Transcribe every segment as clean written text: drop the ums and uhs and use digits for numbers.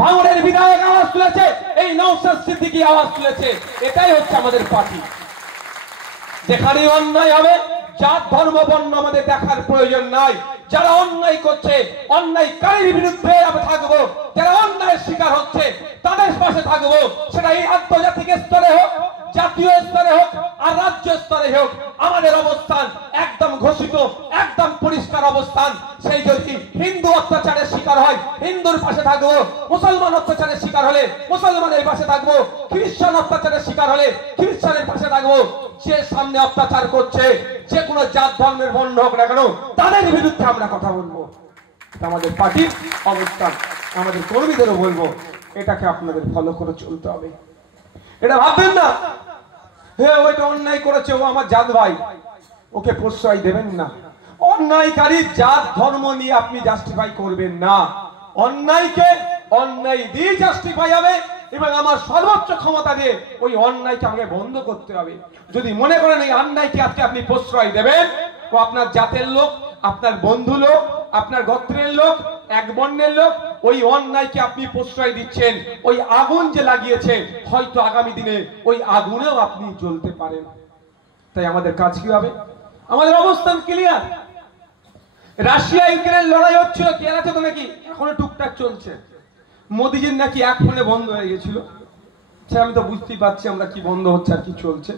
ভাঙড়ের বিধায়ক আওয়াজ তুলেছে, এই নওশাদ সিদ্দিকী আওয়াজ তুলেছে। এটাই হচ্ছে আমাদের পার্টি। যেখানে অন্যায় হবে, জাত ধর্ম বর্ণ আমাদের দেখার প্রয়োজন নাই। যারা অন্যায় করছে, অন্যায়কারীর বিরুদ্ধে আমরা থাকবো। যারা অন্যায়ের শিকার হচ্ছে তাদের পাশে থাকবো। সেটা এই আন্তর্জাতিক স্তরে হোক, জাতীয় স্তরে হোক, আর রাজ্য স্তরে হোক, আমাদের অবস্থান একদম ঘোষিত, একদম পরিষ্কার অবস্থান। সেই যদি হিন্দু অত্যাচারের শিকার হয়, হিন্দুর পাশে থাকবো। মুসলমান অত্যাচারের শিকার হলে মুসলমানের পাশে থাকবো। খ্রিস্টান অত্যাচারের শিকার হলে খ্রিস্টানের পাশে থাকবো। যে সামনে অত্যাচার করছে, যে কোনো জাত ধর্মের বর্ণ হোক না কেন, তাদের বিরুদ্ধে আমরা কথা বলবো। আমাদের পার্টির অবস্থান, আমাদের কর্মীদেরও বলবো, এটাকে আপনাদের ফলো করে চলতে হবে। এটা ভাববেন না হ্যাঁ ওইটা অন্যায় করেছে, ও আমার জাত ভাই, ওকে প্রশ্রয় দেবেন না। অন্যায়কারী জাত ধর্ম নিয়ে আপনি জাস্টিফাই করবেন না। অন্যায়কে অন্যায় দিয়ে জাস্টিফাই হবে, এবং আমার সর্বোচ্চ ক্ষমতা দিয়ে ওই অন্যায়কে আগে বন্ধ করতে হবে। যদি মনে করেন এই অন্যায়কে আজকে আপনি প্রশ্রয় দেবেন, ও আপনার জাতের লোক, আপনার বন্ধু লোক, আপনার গোত্রের লোক, এক বর্ণের লোক, ওই অন্যায়কে আপনি প্রশ্রয় দিচ্ছেন, ওই আগুন যে লাগিয়েছে হয়তো আগামী দিনে ওই আগুনেও আপনি জ্বলতে পারেন। তাই আমাদের কাজ কি হবে? আমাদের অবস্থান ক্লিয়ার। রাশিয়া ইউক্রেনের লড়াই হচ্ছিল, কি আছে তো নাকি এখনো টুকটাক চলছে। মোদিজির নাকি এক ফোনে বন্ধ হয়ে গেছিল। সে আমি তো বুঝতেই পারছি আমরা কি বন্ধ হচ্ছে আর কি চলছে।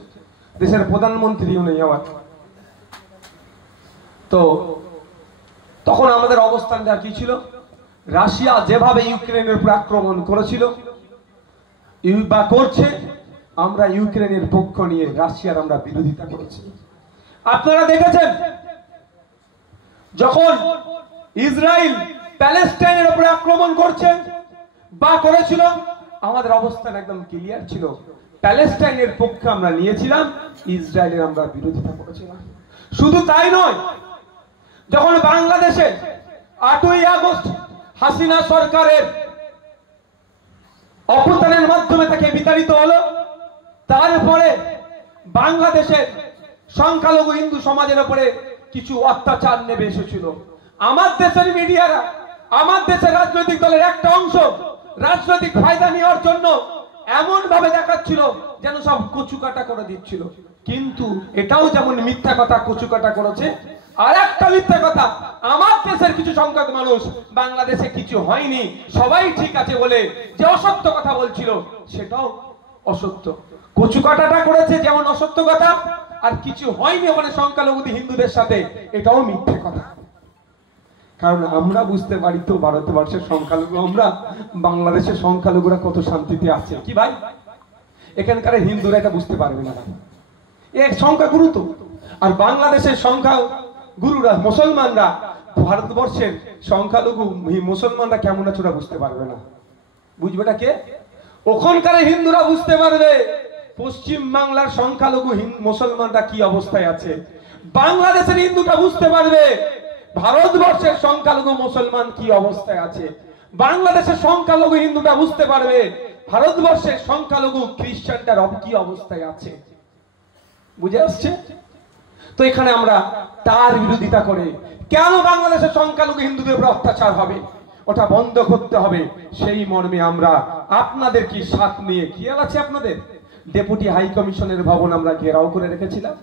দেশের প্রধানমন্ত্রীও নেই আবার। তো তখন আমাদের অবস্থানটা কি ছিল? রাশিয়া যেভাবে ইউক্রেনের উপর আক্রমণ করেছিল বা করছে, আমরা ইউক্রেনের পক্ষ নিয়ে রাশিয়ার আমরা বিরোধিতা করেছি। আপনারা দেখেছেন যখন ইসরায়েল প্যালেস্টাইনের উপরে আক্রমণ করছে বা করেছিল, আমাদের অবস্থান একদম ক্লিয়ার ছিল। প্যালেস্টাইনের পক্ষে আমরা নিয়েছিলাম, ইসরায়েলের আমরা বিরোধিতা করেছিলাম। শুধু তাই নয়, যখন বাংলাদেশে 8ই আগস্ট হাসিনা সরকারের অভ্যুত্থানের মাধ্যমে তাকে বিতাড়িত হলো, তারপরে বাংলাদেশের সংখ্যালঘু হিন্দু সমাজের উপরে কিছু অত্যাচার নেমে এসেছিল। আমার দেশের মিডিয়ারা, আমার দেশের রাজনৈতিক দলের একটা অংশ রাজনৈতিক ফায়দা নেওয়ার জন্য এমন ভাবে দেখাচ্ছিল যেন সব কচুকাটা করে দিচ্ছিল। কিন্তু এটাও যেমন মিথ্যা কথা কচুকাটা করেছে, আর একটা মিথ্যা কথা, আমার দেশের কিছু সংখ্যক মানুষ বাংলাদেশে কিছু হয়নি, সবাই ঠিক আছে বলে যে অসত্য কথা বলছিল, সেটাও অসত্য। কচুকাটাটা করেছে যেমন অসত্য কথা, আর কিছু হয়নি ওখানে সংখ্যালঘু হিন্দুদের সাথে, এটাও মিথ্যে কথা। কারণ আমরা বুঝতে পারি তো ভারতবর্ষের সংখ্যালঘু আমরা, বাংলাদেশের সংখ্যালঘুরা কত শান্তিতে আছে। কি ভাই, এখানকার হিন্দুরা এটা বুঝতে পারবে না। এক সংখ্যাগুরু তো, আর বাংলাদেশের সংখ্যা গুরুরা মুসলমানরা, ভারতবর্ষের সংখ্যালঘু মুসলমানরা কেমন আছে ওরা বুঝতে পারবে না। বুঝবেটা কে? ওখানকার হিন্দুরা বুঝতে পারবে পশ্চিম বাংলার সংখ্যালঘু মুসলমানরা কি অবস্থায় আছে। বাংলাদেশের হিন্দুটা বুঝতে পারবে ভারতবর্ষের সংখ্যালঘু মুসলমান কি অবস্থায় আছে। বাংলাদেশের সংখ্যালঘু হিন্দুটা বুঝতে পারবে ভারতবর্ষের সংখ্যালঘু খ্রিস্টানটার কি অবস্থায় আছে। বুঝে আসছে তো? এখানে আমরা তার বিরোধিতা করে কেন বাংলাদেশের সংখ্যালঘু হিন্দুদের উপর অত্যাচার হবে, ওটা বন্ধ করতে হবে, সেই মর্মে আমরা আপনাদের কি সাথ নিয়ে, খেয়াল আছে আপনাদের, ডেপুটি হাই কমিশনের ভবন আমরা ঘেরাও করে রেখেছিলাম।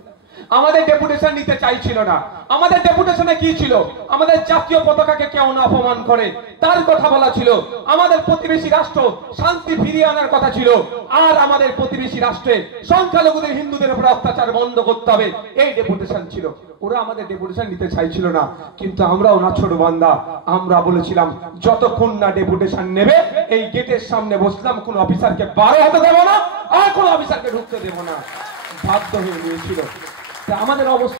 আমাদের ডেপুটেশন নিতে চাইছিল না। আমাদের ডেপুটেশনে কি ছিল? আমাদের জাতীয় পতাকাকে কেউ না অপমান করে তার কথা বলা ছিল। আমাদের প্রতিবেশী রাষ্ট্র শান্তি ফিরিয়ে আনার কথা ছিল। আর আমাদের প্রতিবেশী রাষ্ট্রে সংখ্যালঘুদের হিন্দুদের উপর অত্যাচার বন্ধ করতে হবে, এই ডেপুটেশন ছিল। ওরা আমাদের ডেপুটেশন নিতে চাইছিল না, কিন্তু আমরাও না ছোট বান্দা, আমরা বলেছিলাম যতক্ষণ না ডেপুটেশন নেবে এই গেটের সামনে বসলাম, কোন অফিসারকে বারো হতে দেবো না, আর কোন অফিসারকে ঢুকতে দেবো না। বাধ্য হয়ে নিয়েছিল। আমাদের অবস্থা